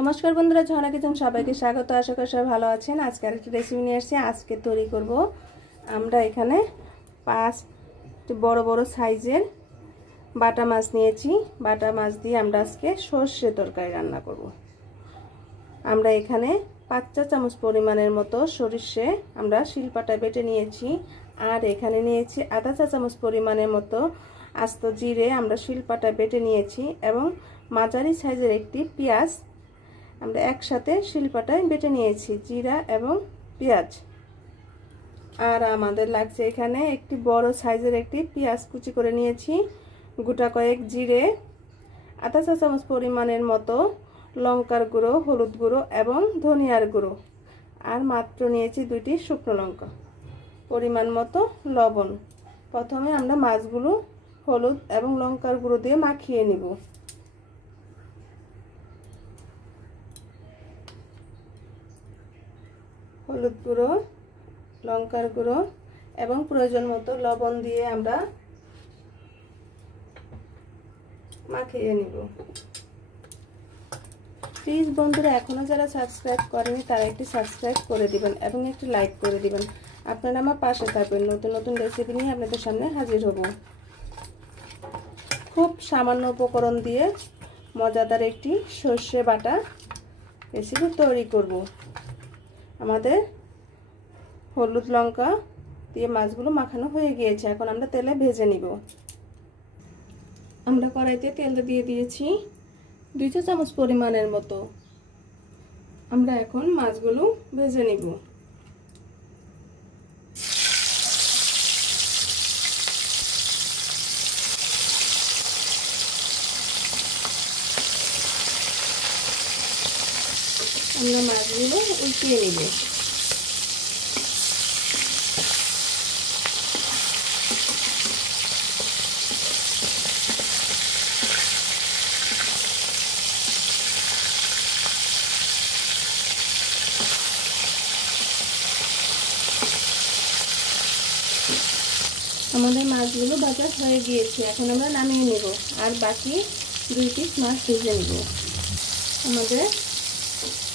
নমস্কার বন্ধুরা, ঝর্ণা কিচেন সবাইকে স্বাগত। আশা করি সবাই ভালো আছেন। আজকে আরেকটি রেসিপি নিয়ে আসছি। আজকে তৈরি করব আমরা এখানে 5 বড় বড় সাইজের বাটা মাছ নিয়েছি। বাটা মাছ দিয়ে আমরা আজকে সর্ষে তরকারি রান্না করব। আমরা এখানে 5 চা চামচ পরিমাণের মতো সরিষে আমরা শিলপাটায় বেটে নিয়েছি। আর এখানে নিয়েছি আধা চা চামচ পরিমাণের মতো আস্ত জিরে আমরা শিলপাটায় বেটে নিয়েছি এবং মাঝারি সাইজের একটি পেঁয়াজ আমরা একসাথে শিলপাটায় বেটে নিয়েছি, জিরা এবং পেঁয়াজ। আর আমাদের লাগছে এখানে একটি বড় সাইজের একটি পেঁয়াজ কুচি করে নিয়েছি, গোটা কয়েক জিরে, আধা চা চামচ পরিমাণের মতো লঙ্কার গুঁড়ো, হলুদ গুঁড়ো এবং ধনিয়ার গুঁড়ো, আর মাত্র নিয়েছি 2টি শুকনো লঙ্কা, পরিমাণ মতো লবণ। প্রথমে আমরা মাছগুলো হলুদ এবং লঙ্কার গুঁড়ো দিয়ে মাখিয়ে নিব। হলুদ গুঁড়ো, লঙ্কার গুঁড়ো এবং প্রয়োজন মতো লবণ দিয়ে আমরা মাখিয়ে নিব। প্লিজ বন্ধুরা, এখনো যারা সাবস্ক্রাইব করেনি তারা একটি সাবস্ক্রাইব করে দিবেন এবং একটি লাইক করে দিবেন। আপনারা আমার পাশে থাকবেন, নতুন নতুন রেসিপি নিয়ে আপনাদের সামনে হাজির হব। খুব সামান্য উপকরণ দিয়ে মজাদার একটি সর্ষে বাটা রেসিপি তৈরি করব। আমাদের হলুদ লঙ্কা দিয়ে মাছগুলো মাখানো হয়ে গিয়েছে, এখন আমরা তেলে ভেজে নিব। আমরা কড়াইতে তেল দিয়ে দিয়েছি 2 চা চামচ পরিমাণের মতো। আমরা এখন মাছগুলো ভেজে নিব। আমরা মাছগুলো উল্টিয়ে নিব। আমাদের মাছগুলো ভাজা হয়ে গিয়েছে, এখন আমরা নামিয়ে নেব আর বাকি 2 পিস মাছ ভেজে নেব। আমাদের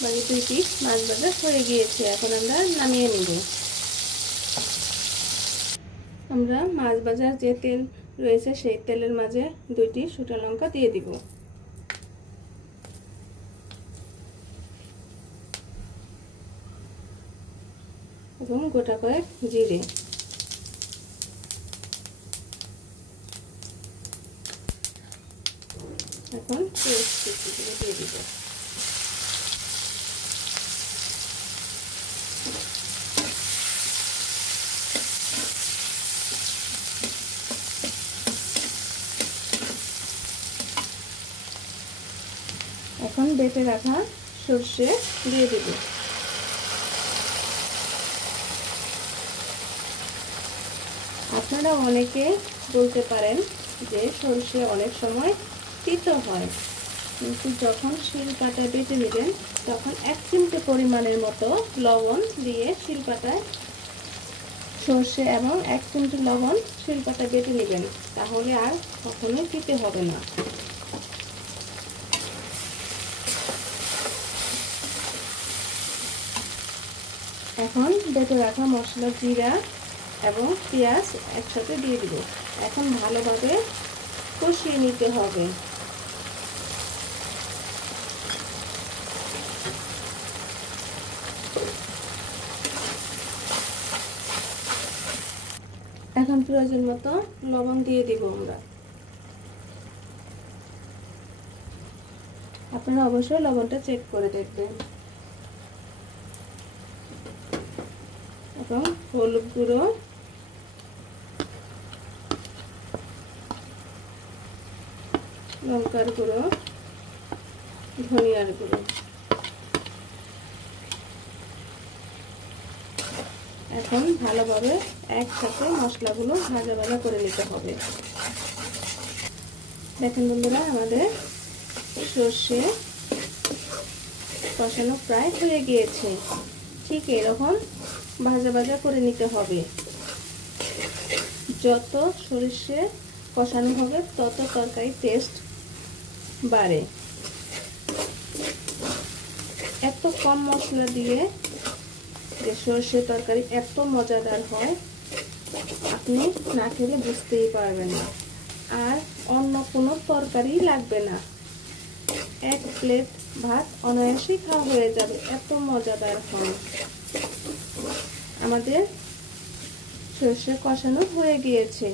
বাকি 2 পিস মাছ ভাজা হয়ে গিয়েছে, এখন আমরা নামিয়ে নেব। আমরা মাছ ভাজার যে তেল রয়েছে সেই তেলের মাঝে 2টি শুকনো লঙ্কা দিয়ে দিব এবং গোটা কয়েক জিরে। এখন পেস্ট দিয়ে দিব। এখন বেটে রাখা সর্ষে দিয়ে দিব। আপনারা অনেকে বলতে পারেন যে সর্ষে অনেক সময় তিতো হয়, কিন্তু যখন শিলপাটায় বেটে নেবেন তখন 1 চিমটে পরিমাণের মতো লবণ দিয়ে শিলপাটায় সর্ষে এবং 1 চিমটে লবণ শিলপাটায় বেটে নেবেন, তাহলে আর কখনোই তিতে হবে না। এখন বেটে রাখা মশলা, জিরা এবং পেঁয়াজ একসাথে দিয়ে দিব। এখন ভালোভাবে কষিয়ে নিতে হবে। এখন প্রয়োজন মতো লবণ দিয়ে দিব আমরা। আপনারা অবশ্যই লবণটা চেক করে দেখবেন। এবং হলুদ গুঁড়ো, লঙ্কার গুঁড়ো, ধনিয়ার গুঁড়ো। এখন ভালোভাবে একসাথে মশলাগুলো ভাজা ভাজা করে নিতে হবে। দেখেন বন্ধুরা, আমাদের সর্ষে কষানো প্রায় হয়ে গিয়েছে। ঠিক এরকম ভাজা ভাজা করে নিতে হবে। যত সর্ষে কষানো হবে তত তরকারি টেস্ট বাড়ে। এত কম মশলা দিয়ে যে সর্ষের তরকারি এত মজাদার হয় আপনি না খেলে বুঝতেই পারবেন না। আর অন্য কোনো তরকারি লাগবে না, এক প্লেট ভাত অনায়াসেই খাওয়া হয়ে যাবে, এত মজাদার হয়। আমাদের সর্ষে কষানো হয়ে গিয়েছে,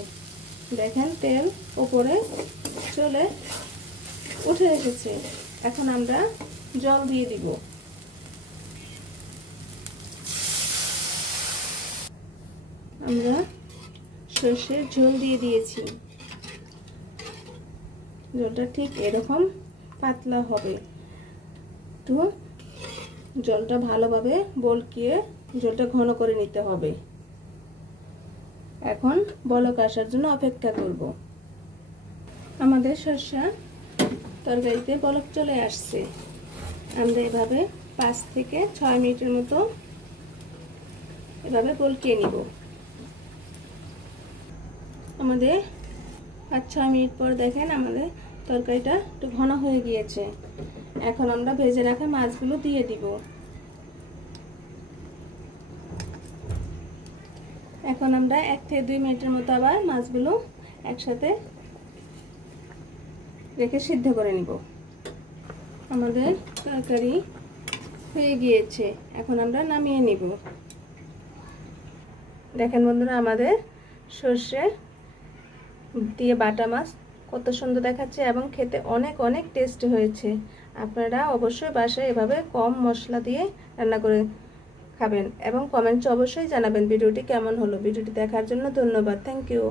দেখেন তেল উপরে চলে উঠে এসেছে। এখন আমরা জল দিয়ে দিব। আমরা সর্ষের ঝোল দিয়ে দিয়েছি, জলটা ঠিক এরকম পাতলা হবে, তো জলটা ভালোভাবে বলকিয়ে জলটা ঘন করে নিতে হবে। এখন বলক আসার জন্য অপেক্ষা করব। আমাদের সরষা তরকারিতে বলক চলে আসছে। আমরা এভাবে 5 থেকে 6 মিনিটের মতো এভাবে বলকিয়ে নিব। আমাদের 5-6 মিনিট পর দেখেন আমাদের তরকারিটা একটু ঘন হয়ে গিয়েছে। এখন আমরা ভেজে রাখা মাছগুলো দিয়ে দিব। এখন আমরা 1 থেকে 2 মিনিটের মতো আবার মাছগুলো একসাথে রেখে সিদ্ধ করে নিব। আমাদের তরকারি হয়ে গিয়েছে, এখন আমরা নামিয়ে নিব। দেখেন বন্ধুরা, আমাদের সর্ষে দিয়ে বাটা মাছ কত সুন্দর দেখাচ্ছে এবং খেতে অনেক অনেক টেস্টি হয়েছে। আপনারা অবশ্যই বাসায় এভাবে কম মশলা দিয়ে রান্না করে খাবেন এবং কমেন্টে অবশ্যই জানাবেন ভিডিওটি কেমন হলো। ভিডিওটি দেখার জন্য ধন্যবাদ। Thank you.